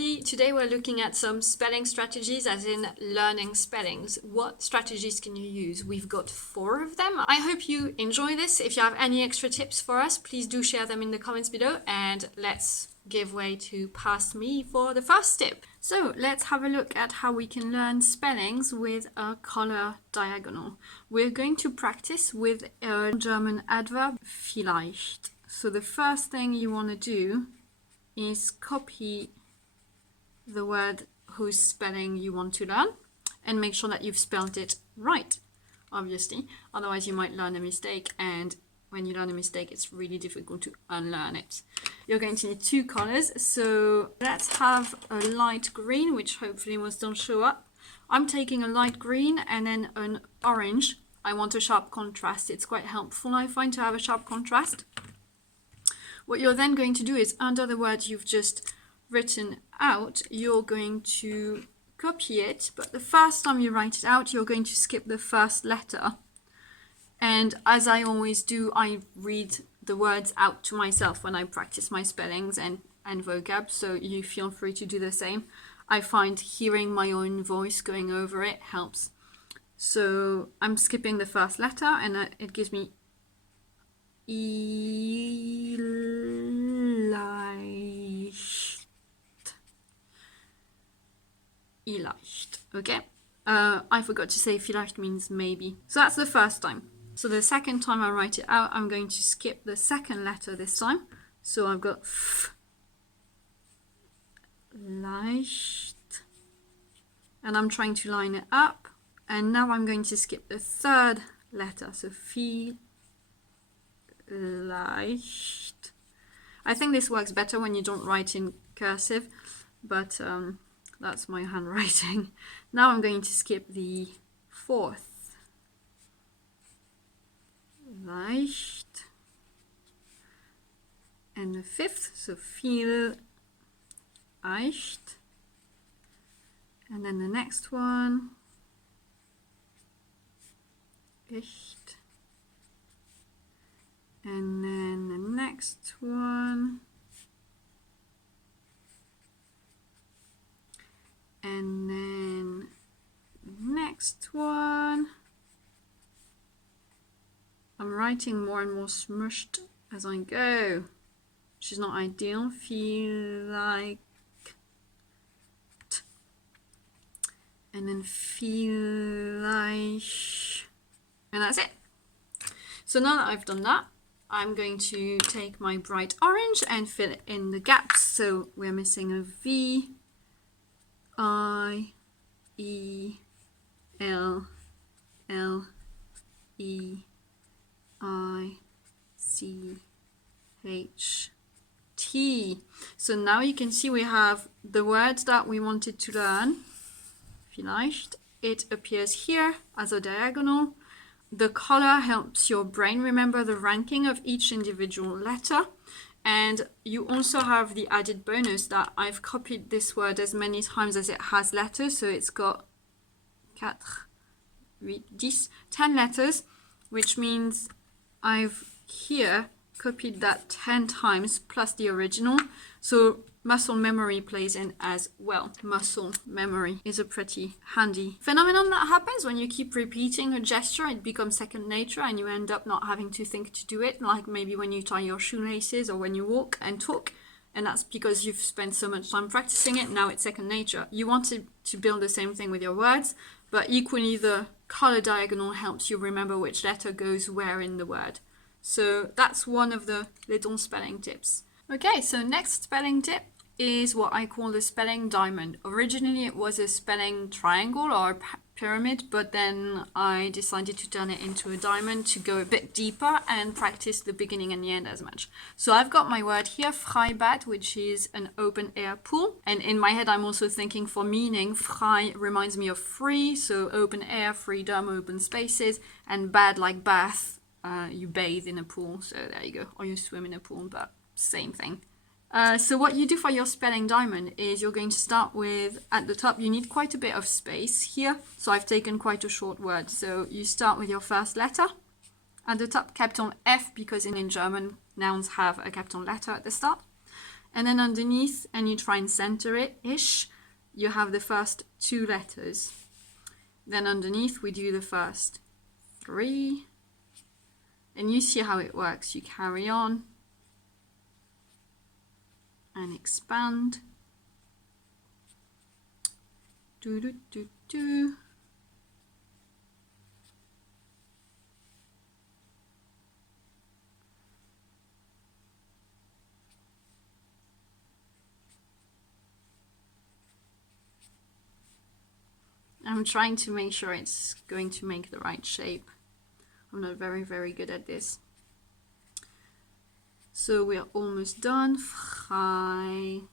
everybody. Today we're looking at some spelling strategies, as in learning spellings. What strategies can you use? We've got 4 of them. I hope you enjoy this. If you have any extra tips for us, please do share them in the comments below, and let's give way to past me for the first tip. So let's have a look at how we can learn spellings with a color diagonal. We're going to practice with a German adverb, vielleicht. So the first thing you want to do is copy the word whose spelling you want to learn and make sure that you've spelled it right, obviously. Otherwise you might learn a mistake, and when you learn a mistake it's really difficult to unlearn it. You're going to need 2 colors, so let's have a light green, which hopefully will still show up. I'm taking a light green and then an orange. I want a sharp contrast. It's quite helpful, I find, to have a sharp contrast. What you're then going to do is, under the word you've just written out, you're going to copy it, but the first time you write it out, you're going to skip the first letter. And as I always do, I read the words out to myself when I practice my spellings and vocab, so you feel free to do the same. I find hearing my own voice going over it helps. So I'm skipping the first letter, and it gives me Vielleicht. Okay. I forgot to say vielleicht means maybe. So that's the first time. So the second time I write it out, I'm going to skip the second letter this time. So I've got f, leicht, and I'm trying to line it up. And now I'm going to skip the third letter. So vielleicht. I think this works better when you don't write in cursive, but that's my handwriting. Now I'm going to skip the fourth. Leicht. And the fifth, so viel leicht. And then the next one, echt. And then the next one, and then the next one. I'm writing more and more smushed as I go, which is not ideal. Feel like, and then feel like, and that's it. So now that I've done that, I'm going to take my bright orange and fill in the gaps. So we're missing a V, I, E, L, L, E, I, C, H, T. So now you can see we have the words that we wanted to learn. Vielleicht. It appears here as a diagonal. The color helps your brain remember the ranking of each individual letter. And you also have the added bonus that I've copied this word as many times as it has letters. So it's got 4, 8, 10 letters, which means I've here copied that 10 times plus the original. So muscle memory plays in as well. Muscle memory is a pretty handy phenomenon that happens when you keep repeating a gesture. It becomes second nature and you end up not having to think to do it, like maybe when you tie your shoelaces or when you walk and talk, and that's because you've spent so much time practicing it. Now it's second nature. You want to build the same thing with your words, but equally the color diagonal helps you remember which letter goes where in the word. So that's one of the little spelling tips. Okay, so next spelling tip is what I call the spelling diamond. Originally it was a spelling triangle or a pyramid, but then I decided to turn it into a diamond to go a bit deeper and practice the beginning and the end as much. So I've got my word here, Freibad, which is an open air pool. And in my head I'm also thinking for meaning, frei reminds me of free, so open air, freedom, open spaces, and bad like bath, you bathe in a pool, so there you go, or you swim in a pool, but same thing. So what you do for your spelling diamond is you're going to start with, at the top you need quite a bit of space here, so I've taken quite a short word. So you start with your first letter, at the top capital F, because in German nouns have a capital letter at the start, and then underneath, and you try and center it-ish, you have the first 2 letters. Then underneath we do the first 3, and you see how it works. You carry on and expand. Do do do do. I'm trying to make sure it's going to make the right shape. I'm not very good at this. So we're almost done. Freibad.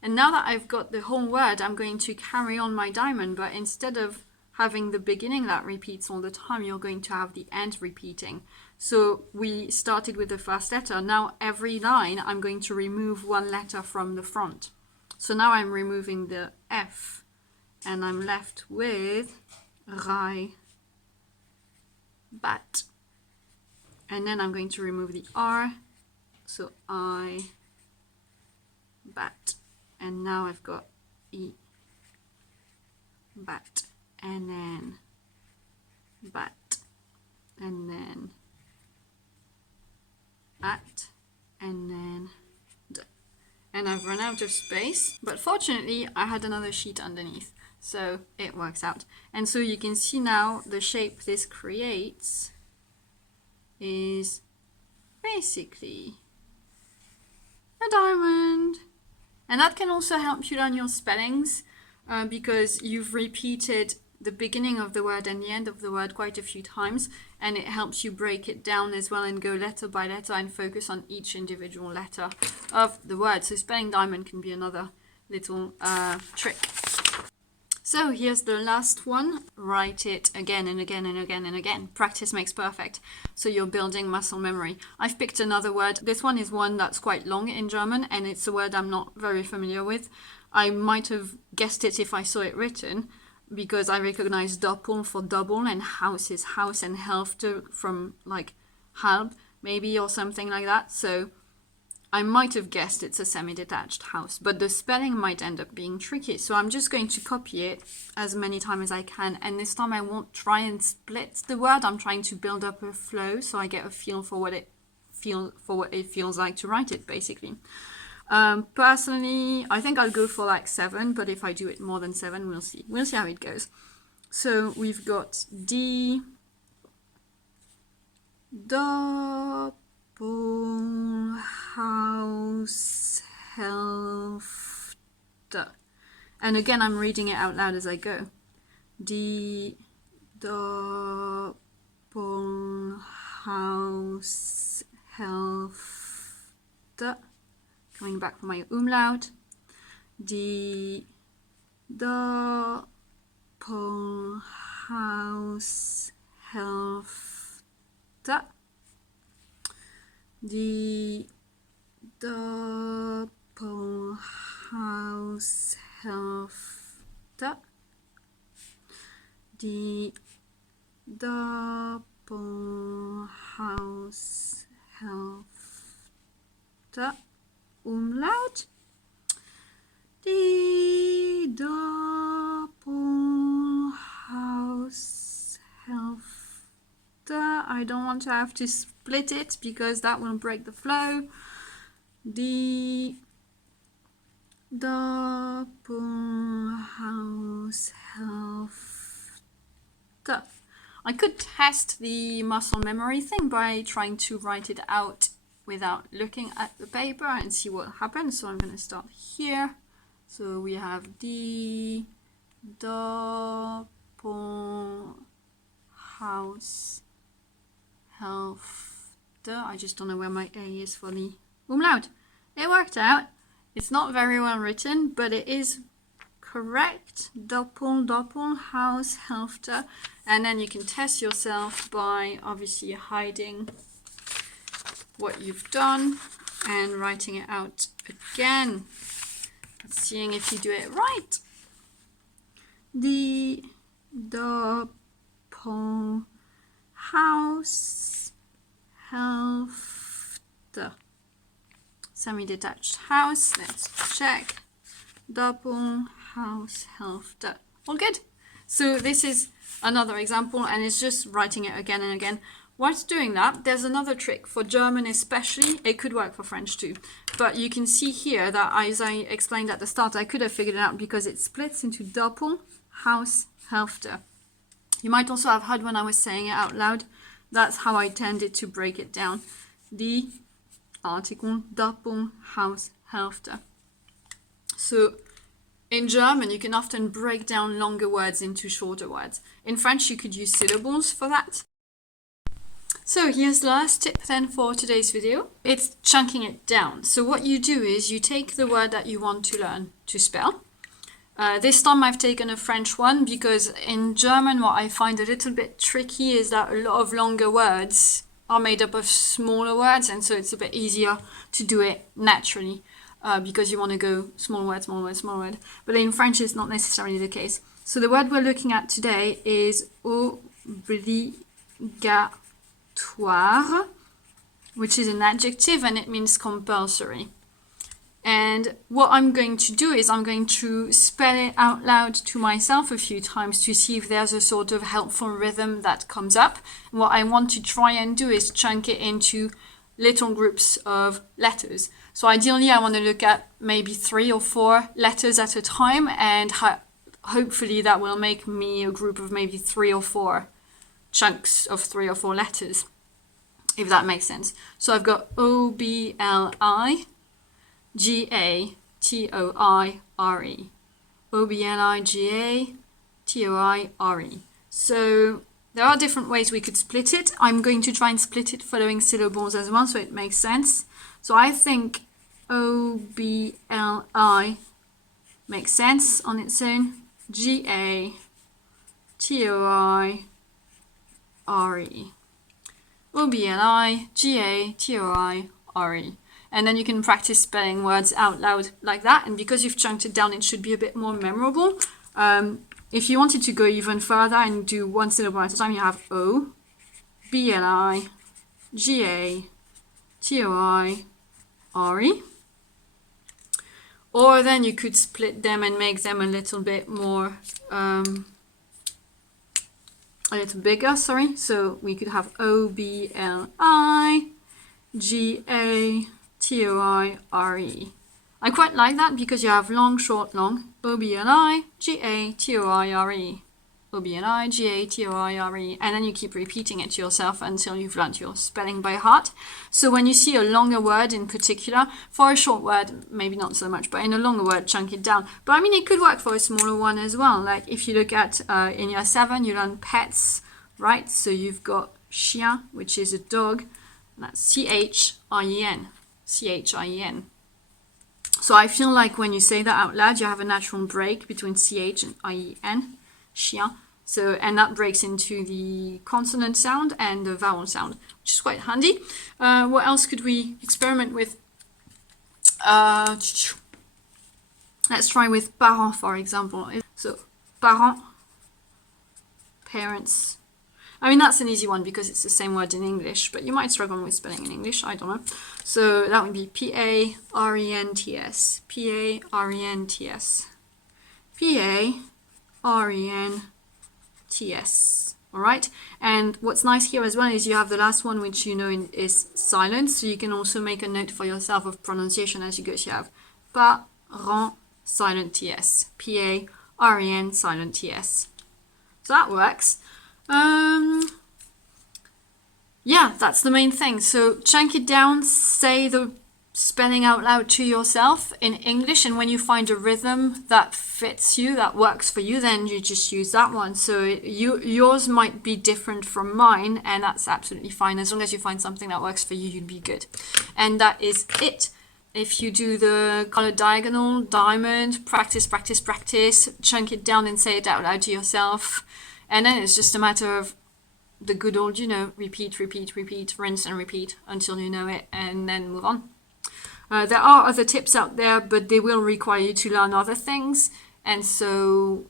And now that I've got the whole word, I'm going to carry on my diamond, but instead of having the beginning that repeats all the time, you're going to have the end repeating. So we started with the first letter. Now every line, I'm going to remove 1 letter from the front. So now I'm removing the F, and I'm left with Rai, bat. And then I'm going to remove the R, so I, bat. And now I've got E, bat, and then bat, and then at, and then d. And I've run out of space, but fortunately I had another sheet underneath, so it works out. And so you can see now the shape this creates is basically a diamond. And that can also help you learn your spellings because you've repeated the beginning of the word and the end of the word quite a few times, and it helps you break it down as well and go letter by letter and focus on each individual letter of the word. So spelling diamond can be another little trick. So here's the last one. Write it again and again and again and again. Practice makes perfect. So you're building muscle memory. I've picked another word. This one is one that's quite long in German, and it's a word I'm not very familiar with. I might have guessed it if I saw it written, because I recognize doppel for double, and house is house, and Hälfte from like halb maybe, or something like that. So I might have guessed it's a semi-detached house, but the spelling might end up being tricky. So I'm just going to copy it as many times as I can. And this time I won't try and split the word. I'm trying to build up a flow so I get a feel for what it feels like to write it, basically. Personally, I think I'll go for like 7, but if I do it more than 7, we'll see. We'll see how it goes. So we've got D, Haus, Hälfte. And again, I'm reading it out loud as I go. Die Doppelhaus Hälfte. Coming back for my umlaut. Die Doppelhaus Hälfte. Die Doppelhaushälfte. Die Doppelhaushälfte. Umlaut. Die Doppelhaushälfte. I don't want to have to split it because that will break the flow. Die Doppelhaushälfte. I could test the muscle memory thing by trying to write it out without looking at the paper and see what happens. So I'm going to start here. So we have die Doppelhaushälfte. I just don't know where my A is for the umlaut. It worked out. It's not very well written, but it is correct. Doppelhaushälfte. And then you can test yourself by obviously hiding what you've done and writing it out again. Seeing if you do it right. Die Doppelhaushälfte. Semi-detached house. Let's check. Doppelhaushälfte. All good. So this is another example, and it's just writing it again and again. Whilst doing that, there's another trick for German especially. It could work for French too. But you can see here that, as I explained at the start, I could have figured it out because it splits into Doppelhaushälfte. You might also have heard when I was saying it out loud, that's how I tended to break it down. Die Artikel Doppelhaushälfte. So in German, you can often break down longer words into shorter words. In French, you could use syllables for that. So here's the last tip then for today's video. It's chunking it down. So what you do is you take the word that you want to learn to spell. This time I've taken a French one because in German what I find a little bit tricky is that a lot of longer words are made up of smaller words, and so it's a bit easier to do it naturally because you want to go small word, small word, small word. But in French it's not necessarily the case. So the word we're looking at today is obligatoire, which is an adjective and it means compulsory. And what I'm going to do is I'm going to spell it out loud to myself a few times to see if there's a sort of helpful rhythm that comes up. What I want to try and do is chunk it into little groups of letters. So ideally I want to look at maybe 3 or 4 letters at a time, and hopefully that will make me a group of maybe 3 or 4 chunks of 3 or 4 letters, if that makes sense. So I've got O-B-L-I G-A-T-O-I-R-E. O-B-L-I-G-A-T-O-I-R-E. So there are different ways we could split it. I'm going to try and split it following syllables as well, so it makes sense. So I think O-B-L-I makes sense on its own. G-A-T-O-I-R-E. O-B-L-I G-A-T-O-I-R-E. And then you can practice spelling words out loud like that. And because you've chunked it down, it should be a bit more memorable. If you wanted to go even further and do one syllable at a time, you have O, B-L-I, G-A, T-O-I-R-E. Or then you could split them and make them a little bit more, a little bigger, sorry. So we could have O-B-L-I, G-A, T-O-I-R-E. I quite like that because you have long, short, long. O-B-L-I, G-A-T-O-I-R-E. O-B-L-I, G-A-T-O-I-R-E. And then you keep repeating it to yourself until you've learned your spelling by heart. So when you see a longer word in particular, for a short word, maybe not so much, but in a longer word, chunk it down. But I mean, it could work for a smaller one as well. Like if you look at, in year 7, you learn pets, right? So you've got chien, which is a dog. That's C-H-I-E-N. C-H-I-E-N. So I feel like when you say that out loud, you have a natural break between C-H and I-E-N, chien. So, and that breaks into the consonant sound and the vowel sound, which is quite handy. What else could we experiment with? Let's try with parents, for example. So, parents, parents. I mean, that's an easy one because it's the same word in English, but you might struggle with spelling in English, I don't know. So that would be P-A-R-E-N-T-S, P-A-R-E-N-T-S, P-A-R-E-N-T-S, all right? And what's nice here as well is you have the last one, which you know is silent, so you can also make a note for yourself of pronunciation as you go. So you have parent, silent T-S, P-A-R-E-N, silent T-S. So that works. Yeah, that's the main thing. So chunk it down, say the spelling out loud to yourself in English, and when you find a rhythm that fits you, that works for you, then you just use that one. So yours might be different from mine, and that's absolutely fine. As long as you find something that works for you, you'd be good. And that is it. If you do the color diagonal, diamond, practice, practice, practice, chunk it down and say it out loud to yourself. And then it's just a matter of the good old, repeat, repeat, repeat, rinse and repeat until you know it, and then move on. There are other tips out there, but they will require you to learn other things. And so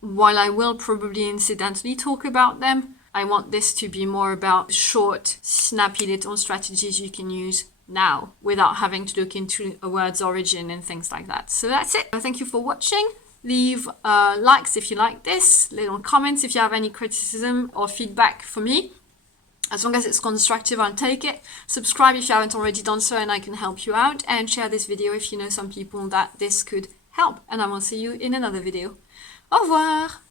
while I will probably incidentally talk about them, I want this to be more about short, snappy little strategies you can use now without having to look into a word's origin and things like that. So that's it. Thank you for watching. Leave likes if you like this, little comments if you have any criticism or feedback for me. As long as it's constructive, I'll take it. Subscribe if you haven't already done so and I can help you out. And share this video if you know some people that this could help. And I will see you in another video. Au revoir!